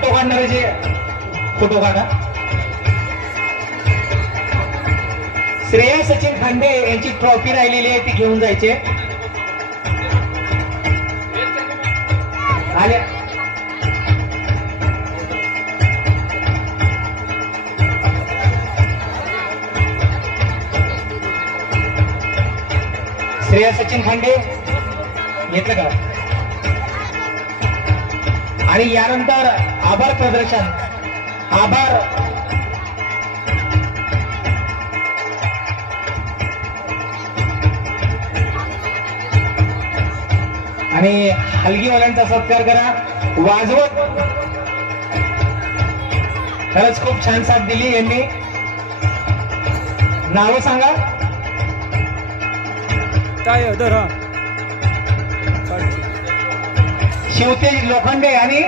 Photo काढणारे जे photo काढा. श्रेया सचिन खांडे यांची ट्रॉफी राहिलेली आहे ती घेऊन जायचे. आल्या श्रेया सचिन खांडे घेतलं का. आणि यानंतर आभार प्रदर्शन. आभार आणि हलगीवाल्यांचा सत्कार करा वाजवत. खरंच खूप छान साथ दिली यांनी. नावं सांगा. काय धरा शिवतेज लोखंडे आणि